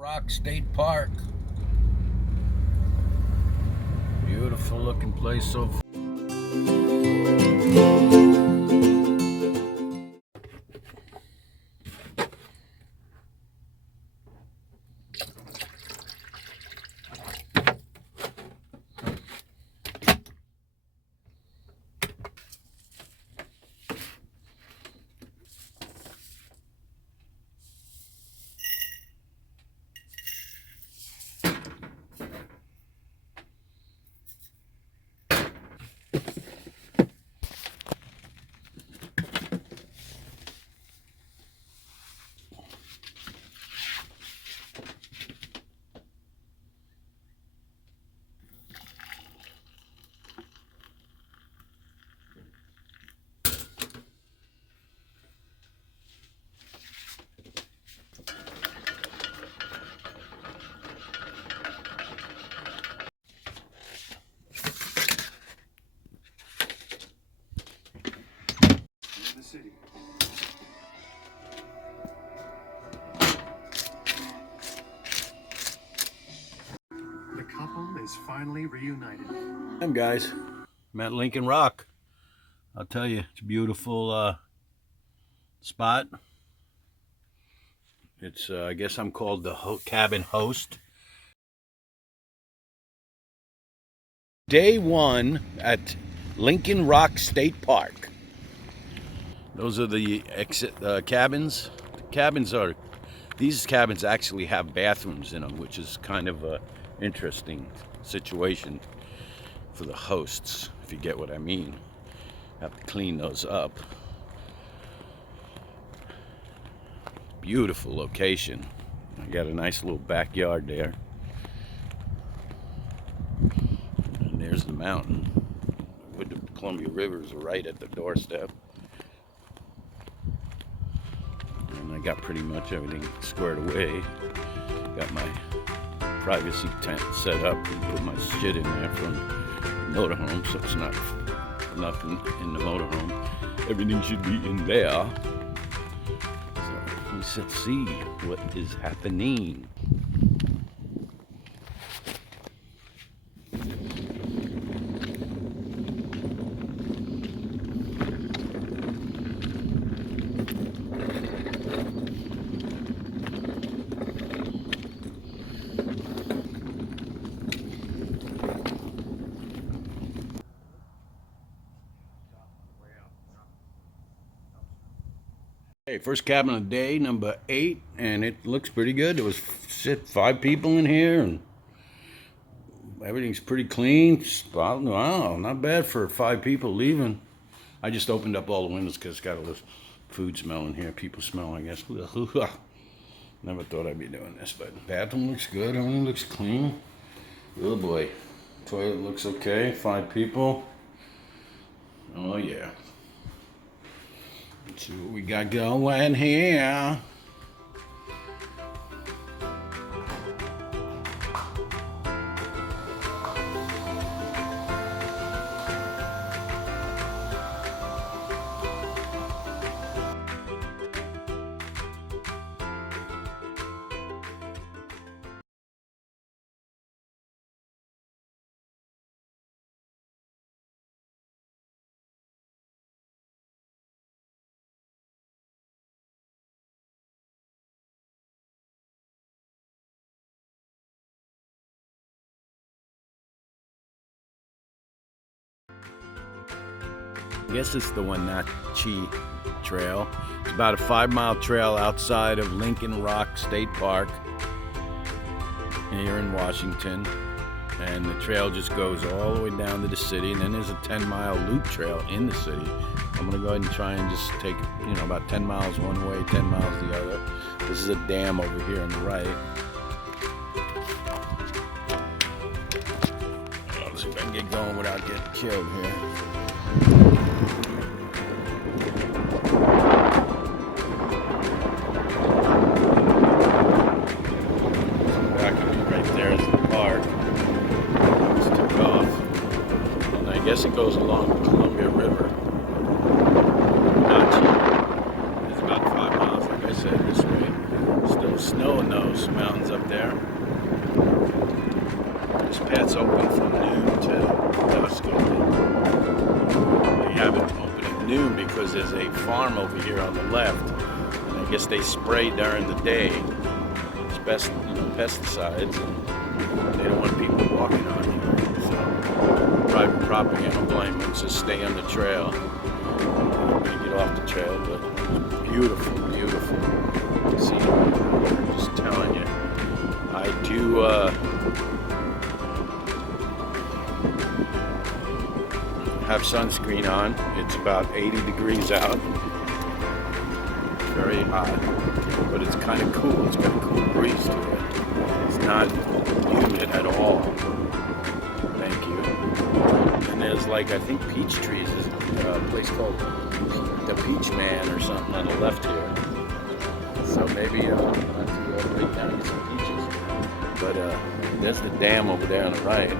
Rock State Park. Beautiful looking place so far. City. The couple is finally reunited. Guys, I'm at Lincoln Rock. I'll tell you, it's a beautiful spot. It's I guess I'm called the cabin host. Day one at Lincoln Rock State Park. Those are the exit cabins. These cabins actually have bathrooms in them, which is kind of a interesting situation for the hosts, if you get what I mean. Have to clean those up. Beautiful location. I got a nice little backyard there. And there's the mountain. With the Columbia River is right at the doorstep. And I got pretty much everything squared away. Got my privacy tent set up and put my shit in there from the motorhome, so it's not nothing in the motorhome. Everything should be in there. So let's see what is happening. Hey, first cabin of the day, number 8, and it looks pretty good. There was 5 people in here, and everything's pretty clean. Wow, not bad for 5 people leaving. I just opened up all the windows because it's got all this food smell in here. People smell, I guess. Never thought I'd be doing this, but bathroom looks good. Everything looks clean. Oh boy, toilet looks okay. 5 people. Oh yeah. Let's see what we got going here. I guess it's the Wenatchee Trail. It's about a 5-mile trail outside of Lincoln Rock State Park here in Washington. And the trail just goes all the way down to the city, and then there's a 10-mile loop trail in the city. I'm gonna go ahead and try and just take, about 10 miles one way, 10 miles the other. This is a dam over here on the right. Let's see if I can get going without getting killed here. I guess it goes along the Columbia River. Not cheap. It's about 5 miles, like I said, this way. Still snow in those mountains. mountains up there. This path's open from noon to dusk. They have it open at noon because there's a farm over here on the left, and I guess they spray during the day. It's best, pesticides, and they don't want people walking on here. So private property, I don't blame them. Just stay on the trail. Get off the trail, but it's beautiful, beautiful. See, I'm just telling you, I do. Have sunscreen on. It's about 80 degrees out. Very hot, but it's kind of cool. It's got a cool breeze to it. It's not humid at all. Thank you. And there's like, I think peach trees. There's a place called the Peach Man or something on the left here. So maybe not to break down and get some peaches. But there's the dam over there on the right.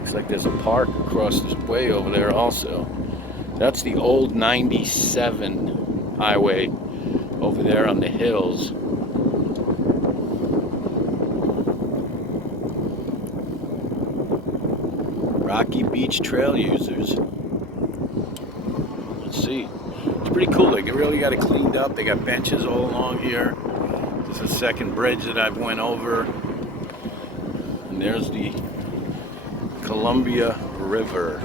Looks like there's a park across this way over there also. That's the old 97 highway over there on the hills. Rocky Beach trail users. Let's see. It's pretty cool. They really got it cleaned up. They got benches all along here. This is the second bridge that I've went over. And there's the Columbia River.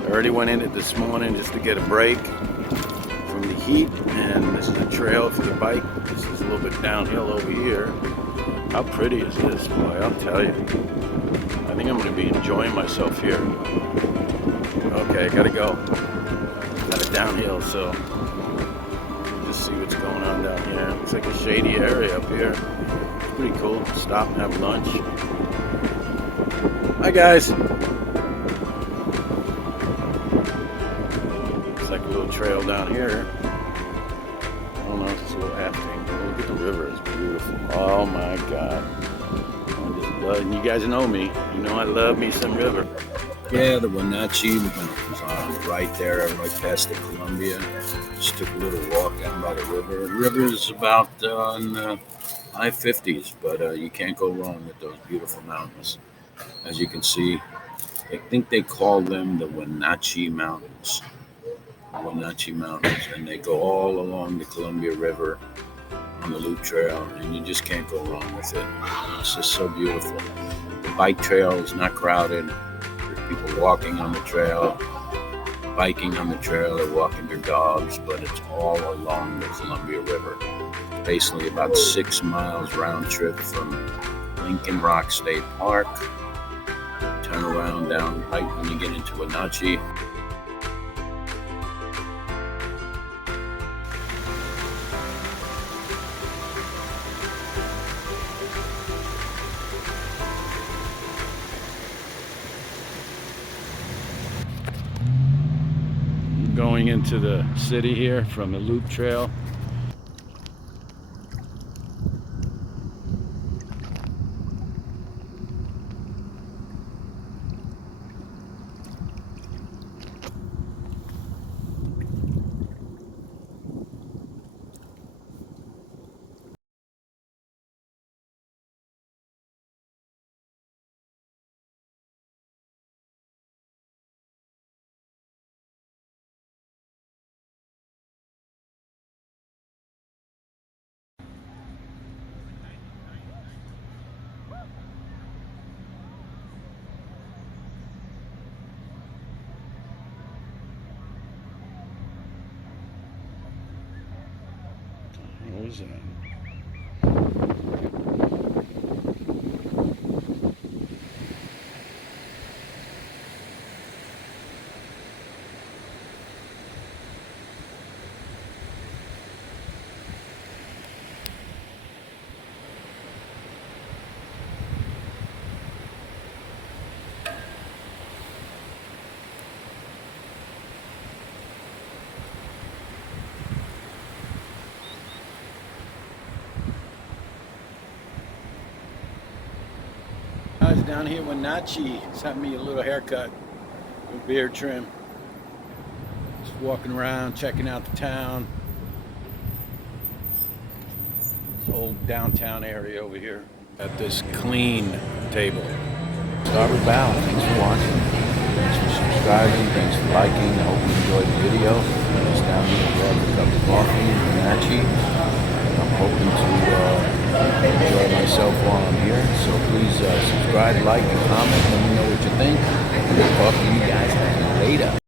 I already went in it this morning just to get a break from the heat, and this is a trail for the bike. This is a little bit downhill over here. How pretty is this, boy? I'll tell you. I think I'm going to be enjoying myself here. Okay, I gotta go. Got it downhill, so just see what's going on down here. Looks like a shady area up here. It's pretty cool. Stop and have lunch. Hi guys. It's like a little trail down here. I don't know if it's a little afting. Look at the river, it's beautiful. Oh my God. I just love, and you guys know me. You know I love me some river. Yeah, the Wenatchee Mountains on right there, right past the Columbia. Just took a little walk down by the river. The river is about in the high 50s, but you can't go wrong with those beautiful mountains. As you can see, I think they call them the Wenatchee Mountains. The Wenatchee Mountains, and they go all along the Columbia River on the loop trail, and you just can't go wrong with it. It's just so beautiful. The bike trail is not crowded. There's people walking on the trail, biking on the trail, they're walking their dogs, but it's all along the Columbia River. It's basically about 6 miles round trip from Lincoln Rock State Park. Turn around down right when you get into Wenatchee. Going into the city here from the loop trail. What was that? guys down here with Nachi. Sent me a little haircut, a beard trim. Just walking around, checking out the town. This old downtown area over here. At this clean table. Starboard bow. Thanks for watching. Thanks for subscribing. Thanks for liking. I hope you enjoyed the video. Just down here, grab a cup of coffee and Nachi. I'm hoping to enjoy myself while I'm here. So please subscribe, like, and comment. Let me know what you think. And we'll talk to you guys later.